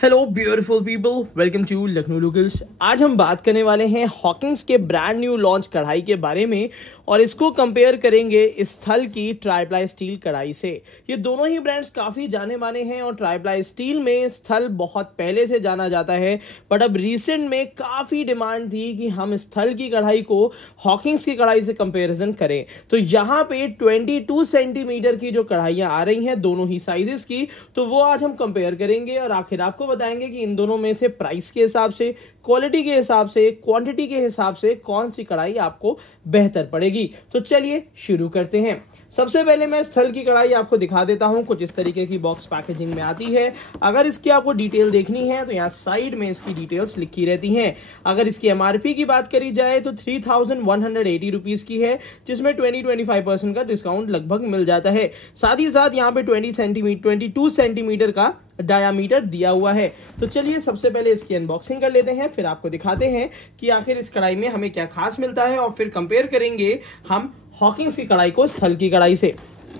Hello beautiful people, welcome to Lucknow locals. आज हम बात करने वाले हैं हॉकिंस के ब्रांड न्यू लॉन्च कढ़ाई के बारे में और इसको कंपेयर करेंगे स्थल की ट्राइप्लाई स्टील कढ़ाई से। ये दोनों ही ब्रांड्स काफ़ी जाने माने हैं और ट्राइप्लाई स्टील में स्थल बहुत पहले से जाना जाता है, बट अब रिसेंट में काफ़ी डिमांड थी कि हम स्थल की कढ़ाई को हॉकिंस की कढ़ाई से कंपेरिजन करें। तो यहाँ पे 22 सेंटीमीटर की जो कढ़ाइयाँ आ रही हैं दोनों ही साइजेस की, तो वो आज हम कंपेयर करेंगे और आखिर आपको बताएंगे कि इन दोनों में से प्राइस के हिसाब से, क्वालिटी के हिसाब से, क्वांटिटी के हिसाब से कौन सी कढ़ाई आपको बेहतर पड़ेगी। तो चलिए शुरू करते हैं। सबसे पहले मैं स्थल की कढ़ाई आपको दिखा देता हूं। कुछ इस तरीके की बॉक्स पैकेजिंग में आती है। अगर इसकी आपको डिटेल देखनी है तो यहाँ साइड में इसकी डिटेल्स लिखी रहती हैं। अगर इसकी एमआरपी की बात करी जाए तो 3180 रुपीज की है, जिसमें 20-25% का डिस्काउंट लगभग मिल जाता है। साथ ही साथ यहाँ पे 22 सेंटीमीटर का डायामीटर दिया हुआ है। तो चलिए सबसे पहले इसकी अनबॉक्सिंग कर लेते हैं, फिर आपको दिखाते हैं कि आखिर इस कढ़ाई में हमें क्या खास मिलता है और फिर कंपेयर करेंगे हम हॉकिंस की कढ़ाई को स्थल की कढ़ाई से।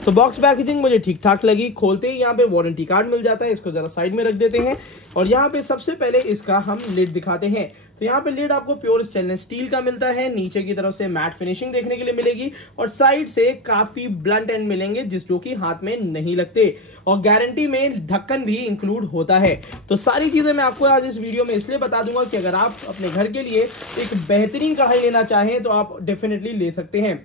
तो बॉक्स पैकेजिंग मुझे ठीक ठाक लगी। खोलते ही यहाँ पे वारंटी कार्ड मिल जाता है, इसको जरा साइड में रख देते हैं और यहाँ पे सबसे पहले इसका हम लिड दिखाते हैं। तो यहाँ पे लिड आपको प्योर स्टेनलेस स्टील का मिलता है। नीचे की तरफ से मैट फिनिशिंग देखने के लिए मिलेगी और साइड से काफी ब्लंट एंड मिलेंगे जो कि हाथ में नहीं लगते और गारंटी में ढक्कन भी इंक्लूड होता है। तो सारी चीजें मैं आपको आज इस वीडियो में इसलिए बता दूंगा कि अगर आप अपने घर के लिए एक बेहतरीन कढ़ाई लेना चाहें तो आप डेफिनेटली ले सकते हैं।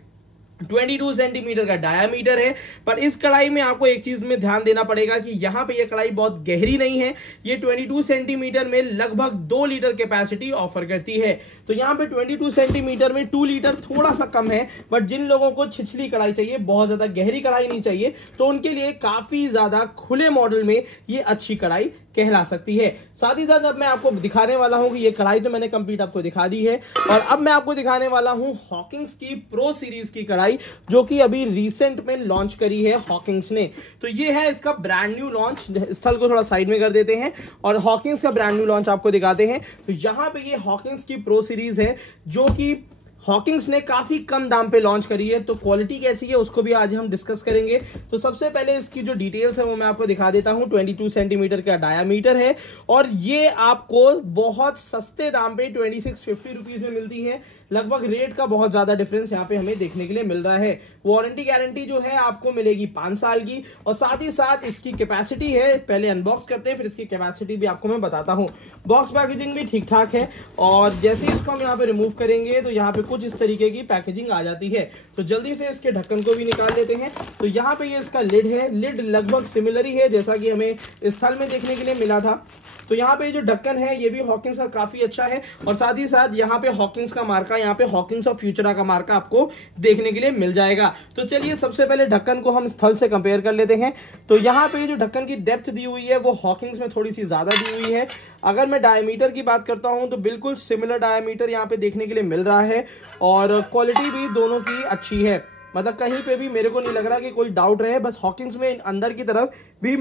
22 सेंटीमीटर का डायामीटर है, पर इस कढ़ाई में आपको एक चीज में ध्यान देना पड़ेगा कि यहाँ पे ये कढ़ाई बहुत गहरी नहीं है। ये 22 सेंटीमीटर में लगभग 2 लीटर कैपेसिटी ऑफर करती है। तो यहाँ पे 22 सेंटीमीटर में 2 लीटर थोड़ा सा कम है, बट जिन लोगों को छिछली कढ़ाई चाहिए, बहुत ज्यादा गहरी कढ़ाई नहीं चाहिए, तो उनके लिए काफी ज्यादा खुले मॉडल में ये अच्छी कढ़ाई कहला सकती है। साथ ही साथ अब मैं आपको दिखाने वाला हूं कि ये कढ़ाई तो मैंने कंप्लीट आपको दिखा दी है और अब मैं आपको दिखाने वाला हूं हॉकिंस की प्रो सीरीज की कढ़ाई, जो कि अभी रिसेंट में लॉन्च करी है हॉकिंस ने। तो ये है इसका ब्रांड न्यू लॉन्च। स्थल को थोड़ा साइड में कर देते हैं और हॉकिंस का ब्रांड न्यू लॉन्च आपको दिखाते हैं। तो यहां पे ये हॉकिंस की प्रो सीरीज है, जो कि हॉकिंस ने काफी कम दाम पे लॉन्च करी है। तो क्वालिटी कैसी है उसको भी आज हम डिस्कस करेंगे। तो सबसे पहले इसकी जो डिटेल्स है वो मैं आपको दिखा देता हूं। 22 सेंटीमीटर का डायामीटर है और ये आपको बहुत सस्ते दाम पे 2650 रुपीज में मिलती है। लगभग रेट का बहुत ज्यादा डिफरेंस यहाँ पे हमें देखने के लिए मिल रहा है। वारंटी गारंटी जो है आपको मिलेगी 5 साल की और साथ ही साथ इसकी कैपेसिटी है, पहले अनबॉक्स करते हैं फिर इसकी कैपेसिटी भी आपको मैं बताता हूँ। बॉक्स पैकेजिंग भी ठीक ठाक है और जैसे ही इसको हम यहाँ पे रिमूव करेंगे तो यहाँ पे कुछ इस तरीके की पैकेजिंग आ जाती है। तो जल्दी से इसके ढक्कन को भी निकाल लेते हैं। तो यहाँ पे ये इसका लिड है। लिड लगभग सिमिलर ही है जैसा कि हमें स्थल में देखने के लिए मिला था। तो यहाँ पे जो ढक्कन है ये भी हॉकिंस का काफी अच्छा है और साथ ही साथ यहाँ पे हॉकिंस का मार्का, यहाँ पे हॉकिंस और फ्यूचरा का मार्का आपको देखने के लिए मिल जाएगा। तो चलिए सबसे पहले ढक्कन को हम स्थल से कंपेयर कर लेते हैं। तो यहाँ पे जो ढक्कन की डेप्थ दी हुई है वो हॉकिंस में थोड़ी सी ज्यादा दी हुई है। अगर मैं डायमीटर की बात करता हूँ तो बिल्कुल सिमिलर डायमीटर यहाँ पे देखने के लिए मिल रहा है और क्वालिटी भी दोनों की अच्छी है। मतलब कहीं पे भी मेरे को नहीं लग रहा कि कोई डाउट रहे। बस हॉकिंस में अंदर की तरफ भी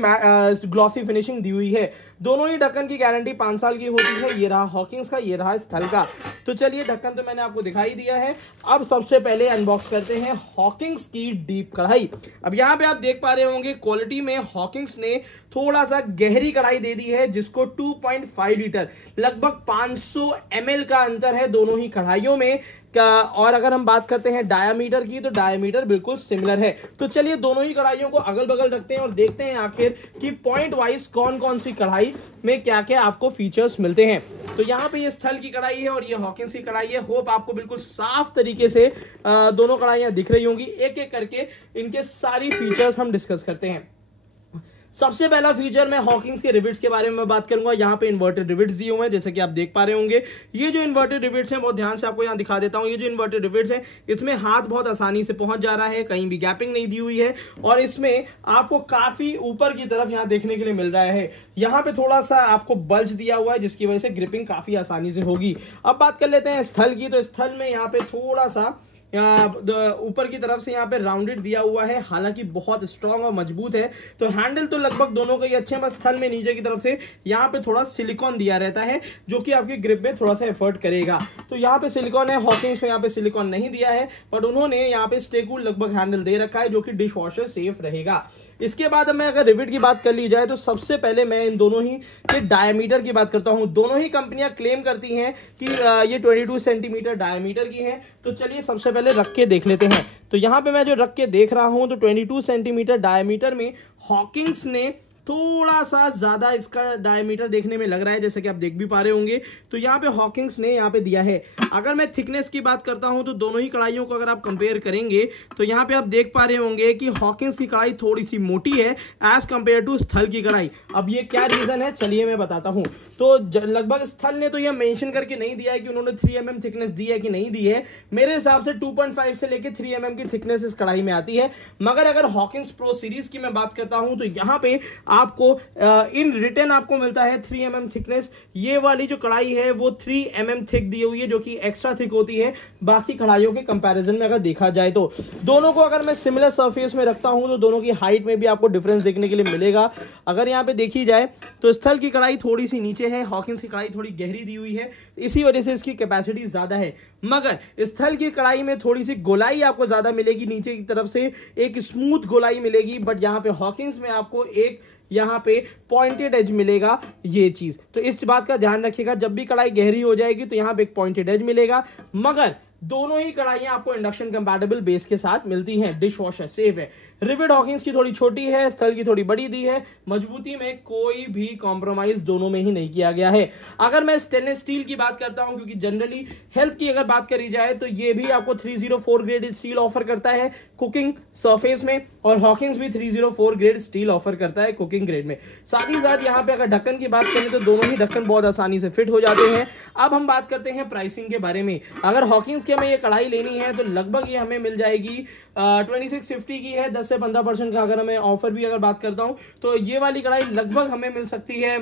ग्लॉसी फिनिशिंग दी हुई है। दोनों ही ढक्कन की गारंटी 5 साल की होती है। ये रहा हॉकिंस का, ये रहा स्थल का। तो चलिए ढक्कन तो मैंने आपको दिखाई दिया है। अब सबसे पहले अनबॉक्स करते हैं हॉकिंस की डीप कढ़ाई। अब यहाँ पे आप देख पा रहे होंगे क्वालिटी में हॉकिंस ने थोड़ा सा गहरी कढ़ाई दे दी है, जिसको 2.5 लीटर लगभग 500 ml का अंतर है दोनों ही कढ़ाइयों में। और अगर हम बात करते हैं डायामीटर की, तो डायामीटर बिल्कुल सिमिलर है। तो चलिए दोनों ही कढ़ाइयों को अगल बगल रखते हैं और देखते हैं आखिर कि पॉइंट वाइज कौन कौन सी कढ़ाई में क्या क्या आपको फीचर्स मिलते हैं। तो यहाँ पे ये स्थल की कढ़ाई है और ये हॉकिंस की कढ़ाई है। होप आपको बिल्कुल साफ तरीके से दोनों कढ़ाइयाँ दिख रही होंगी। एक एक करके इनके सारी फीचर्स हम डिस्कस करते हैं। सबसे पहला फीचर मैं हॉकिंस के रिविट्स के बारे में बात करूंगा। यहाँ पे इन्वर्टेड रिविट्स दिए हुए हैं जैसे कि आप देख पा रहे होंगे। ये जो इन्वर्टेड रिविट्स हैं बहुत ध्यान से आपको यहाँ दिखा देता हूँ। ये जो इन्वर्टेड रिविट्स हैं इसमें हाथ बहुत आसानी से पहुंच जा रहा है, कहीं भी गैपिंग नहीं दी हुई है और इसमें आपको काफी ऊपर की तरफ यहाँ देखने के लिए मिल रहा है। यहाँ पे थोड़ा सा आपको बल्ज दिया हुआ है जिसकी वजह से ग्रिपिंग काफी आसानी से होगी। अब बात कर लेते हैं स्थल की। तो स्थल में यहाँ पे थोड़ा सा ऊपर की तरफ से यहाँ पे राउंडेड दिया हुआ है, हालांकि बहुत स्ट्रांग और मजबूत है। तो हैंडल तो लगभग दोनों के ही अच्छे हैं, बस थल में नीचे की तरफ से यहाँ पे थोड़ा सिलिकॉन दिया रहता है जो कि आपकी ग्रिप में थोड़ा सा एफर्ट करेगा। तो यहाँ पे सिलिकॉन है, हॉकिंग्स में यहाँ पे सिलिकॉन नहीं दिया है, बट उन्होंने यहाँ पे स्टे कूल लगभग हैंडल दे रखा है जो कि डिश वॉशर सेफ रहेगा। इसके बाद मैं अगर रिविट की बात कर ली जाए तो सबसे पहले मैं इन दोनों ही के डायमीटर की बात करता हूं। दोनों ही कंपनियां क्लेम करती हैं कि ये 22 सेंटीमीटर डायमीटर की है। तो चलिए सबसे पहले रख के देख लेते हैं। तो यहां पे मैं जो रख के देख रहा हूं तो 22 सेंटीमीटर डायमीटर में हॉकिंग्स ने थोड़ा सा ज्यादा इसका डायमीटर देखने में लग रहा है, जैसे कि आप देख भी पा रहे होंगे। तो यहाँ पे हॉकिंग्स ने यहाँ पे दिया है। अगर मैं थिकनेस की बात करता हूँ तो दोनों ही कढ़ाइयों को अगर आप कंपेयर करेंगे तो यहाँ पे आप देख पा रहे होंगे कि हॉकिंग्स की कढ़ाई थोड़ी सी मोटी है एज कंपेयर टू स्थल की कढ़ाई। अब ये क्या रीजन है, चलिए मैं बताता हूँ। तो लगभग स्थल ने तो यह मेंशन करके नहीं दिया है कि उन्होंने 3 mm थिकनेस दी है कि नहीं दी है। मेरे हिसाब से 2.5 से लेकर 3 mm की थिकनेस इस कढ़ाई में आती है। मगर अगर हॉकिंग्स प्रो सीरीज की मैं बात करता हूं तो यहाँ पे आपको इन रिटर्न आपको मिलता है 3 mm थिकनेस। ये वाली जो कढ़ाई है वो 3 mm थिक दी हुई है जो कि एक्स्ट्रा थिक होती है बाकी कढ़ाइयों के कंपैरिजन में अगर देखा जाए तो। दोनों को अगर मैं सिमिलर सरफेस में रखता हूं तो दोनों की हाइट में भी आपको डिफरेंस देखने के लिए मिलेगा। अगर यहाँ पे देखी जाए तो स्थल की कढ़ाई थोड़ी सी नीचे है, हॉकिंग्स की कढ़ाई थोड़ी गहरी दी हुई है, इसी वजह से इसकी कैपेसिटी ज्यादा है। मगर स्थल की कढ़ाई में थोड़ी सी गोलाई आपको ज्यादा मिलेगी, नीचे की तरफ से एक स्मूथ गोलाई मिलेगी, बट यहाँ पे हॉकिंग्स में आपको एक यहाँ पे पॉइंटेड एज मिलेगा। ये चीज तो इस बात का ध्यान रखिएगा, जब भी कढ़ाई गहरी हो जाएगी तो यहाँ पे एक पॉइंटेड एज मिलेगा। मगर दोनों ही कढ़ाइयां आपको इंडक्शन कंपैटिबल बेस के साथ मिलती हैं, डिश वॉशर सेफ है। रिविट हॉकिंग्स की थोड़ी छोटी है, स्थल की थोड़ी बड़ी दी है, मजबूती में कोई भी कॉम्प्रोमाइज दोनों में ही नहीं किया गया है। अगर मैं स्टेनलेस स्टील की बात करता हूं, क्योंकि जनरली हेल्थ की अगर बात करी जाए तो ये भी आपको 304 ग्रेड स्टील ऑफर करता है कुकिंग सरफेस में, और हॉकिंग्स भी 304 ग्रेड स्टील ऑफर करता है कुकिंग ग्रेड में। साथ ही साथ यहाँ पे अगर ढक्कन की बात करें तो दोनों ही ढक्कन बहुत आसानी से फिट हो जाते हैं। अब हम बात करते हैं प्राइसिंग के बारे में। अगर हॉकिंग्स की हमें ये कढ़ाई लेनी है तो लगभग ये हमें मिल जाएगी 2650 की है। 10 से 15% का अगर मैं ऑफर भी अगर बात करता हूं तो ये वाली कढ़ाई लगभग हमें मिल सकती है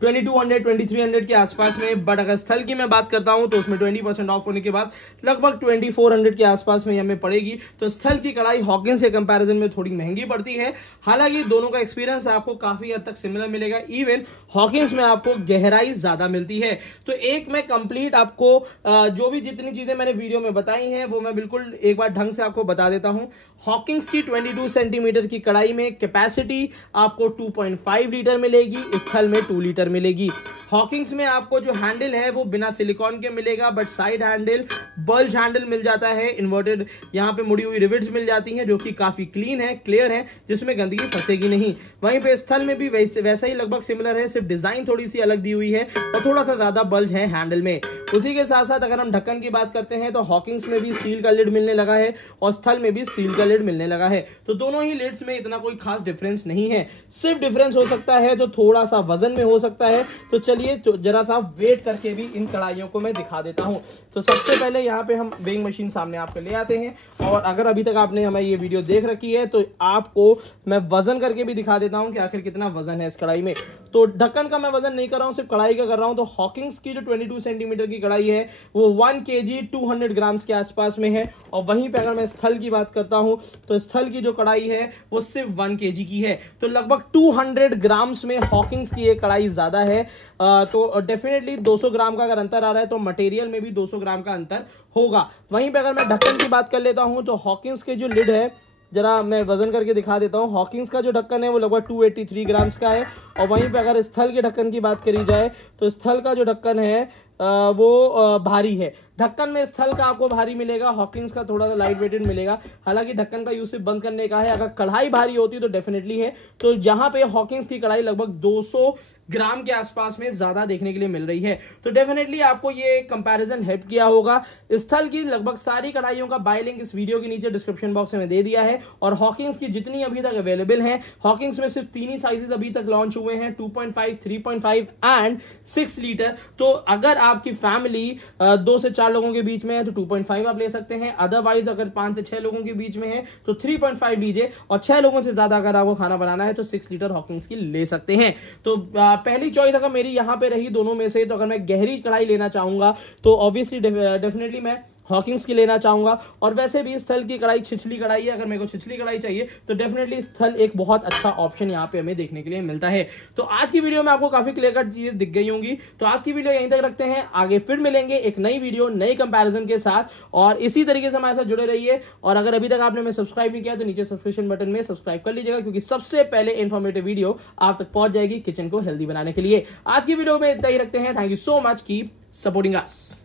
2200 2300 के आसपास में। बट अगर स्थल की मैं बात करता हूं तो उसमें 20% ऑफ होने के बाद लगभग 2400 के आसपास में हमें पड़ेगी। तो स्थल की कढ़ाई हॉकिंग्स के कंपैरिजन में थोड़ी महंगी पड़ती है। हालांकि दोनों का एक्सपीरियंस आपको काफी हद तक सिमिलर मिलेगा, इवन हॉकिंग्स में आपको गहराई ज्यादा मिलती है। तो एक मैं कंप्लीट आपको जो भी जितनी चीजें मैंने वीडियो में बताई हैं वो मैं बिल्कुल एक बार ढंग से आपको बता देता हूं। हॉकिंग्स की 22 सेंटीमीटर की कढ़ाई में कैपेसिटी आपको 2.5 लीटर मिलेगी, स्थल में 2 लीटर मिलेगी। हॉकिंग्स में आपको जो हैंडल है वो बिना सिलिकॉन के मिलेगा, but side handle bulge handle मिल जाता है, इन्वर्टेड यहाँ पे मुड़ी हुई रिविट्स मिल जाती हैं जो कि काफी क्लीन है, क्लियर है, जिसमें गंदगी फंसेगी नहीं। वहीं पे स्थल में भी वैसा ही लगभग सिमिलर है, सिर्फ डिजाइन थोड़ी सी अलग दी हुई है और थोड़ा सा ज्यादा बल्ज है हैंडल में। उसी के साथ साथ अगर हम ढक्कन की बात करते हैं तो हॉकिंग्स में भी स्टील का लिड मिलने लगा है और स्थल में भी स्टील का लिड मिलने लगा है। तो दोनों ही लिड्स में इतना कोई खास डिफरेंस नहीं है, सिर्फ डिफरेंस हो सकता है तो थोड़ा सा वजन में हो सकता है। तो चलिए जरा सा वेट करके भी इन कढ़ाइयों को मैं दिखा देता हूं। तो सबसे पहले यहाँ पे हम वेइंग मशीन सामने आपको ले आते हैं, और अगर अभी तक आपने हमें ये वीडियो देख रखी है तो आपको मैं वजन करके भी दिखा देता हूं कि आखिर कितना वजन है इस कढ़ाई में। तो ढक्कन का मैं वजन नहीं कर रहा हूं, सिर्फ कढ़ाई का कर रहा हूं। तो हॉकिंग्स की जो 22 सेंटीमीटर की कढ़ाई है वो 1 kg 200 ग्राम्स के आसपास में है, और वहीं पे अगर मैं स्थल की बात करता हूं तो स्थल की जो कढ़ाई है वो सिर्फ 1 kg की है। तो लगभग 200 ग्राम्स में हॉकिंग्स की ये कढ़ाई ज्यादा है। तो डेफिनेटली 200 ग्राम का अगर अंतर आ रहा है तो मटेरियल में भी 200 ग्राम का अंतर होगा। वहीं पे अगर मैं ढक्कन की बात कर लेता हूं तो हॉकिंग्स के जो लिड है, जरा मैं वजन करके दिखा देता हूं। हॉकिंग्स का जो ढक्कन है वो लगभग 283 ग्राम्स का है, और वहीं पे अगर स्थल के ढक्कन की बात करी जाए तो स्थल का जो ढक्कन है वो भारी है। ढक्कन में स्थल का आपको भारी मिलेगा, हॉकिंग्स का थोड़ा सा लाइट वेटेड मिलेगा। हालांकि ढक्कन का यूज सिर्फ बंद करने का है, अगर कढ़ाई भारी होती तो डेफिनेटली है। तो यहाँ पे हॉकिंग्स की कढ़ाई लगभग 200 ग्राम के आसपास में ज्यादा देखने के लिए मिल रही है। तो डेफिनेटली आपको ये कंपैरिजन हेल्प किया होगा। स्थल की लगभग सारी कढ़ाइयों का बाय लिंक इस वीडियो के नीचे डिस्क्रिप्शन बॉक्स में दे दिया है, और हॉकिंग्स की जितनी अभी तक अवेलेबल है, हॉकिंग्स में सिर्फ 3 ही साइजेस अभी तक लॉन्च हुए हैं, 2.5, 3.5 एंड 6 लीटर। तो अगर आपकी फैमिली 2 से 4 लोगों के बीच में है तो 2.5 आप ले सकते हैं, अदरवाइज अगर 5 से 6 लोगों के बीच में है तो 3.5 लीजिए, और 6 लोगों से ज्यादा अगर आपको खाना बनाना है तो 6 लीटर हॉकिंग्स की ले सकते हैं। तो पहली चॉइस अगर मेरी यहाँ पे रही दोनों में से, तो अगर मैं गहरी कढ़ाई लेना चाहूंगा तो ऑब्वियसली डेफिनेटली मैं हॉकिंग्स की लेना चाहूंगा। और वैसे भी स्थल की कढ़ाई छिछली कढ़ाई है, अगर मेरे को छिछली कढ़ाई चाहिए तो डेफिनेटली स्थल एक बहुत अच्छा ऑप्शन यहाँ पे हमें देखने के लिए मिलता है। तो आज की वीडियो में आपको काफी क्लियर कट चीजें दिख गई होंगी। तो आज की वीडियो यहीं तक रखते हैं, आगे फिर मिलेंगे एक नई वीडियो नई कंपैरिजन के साथ, और इसी तरीके से हमारे साथ जुड़े रहिए। और अगर अभी तक आपने हमें सब्सक्राइब नहीं किया तो नीचे सब्सक्रिप्शन बटन में सब्सक्राइब कर लीजिएगा, क्योंकि सबसे पहले इंफॉर्मेटिव वीडियो आप तक पहुंच जाएगी किचन को हेल्दी बनाने के लिए। आज की वीडियो में इतना ही रखते हैं। Thank you so much, keep supporting us.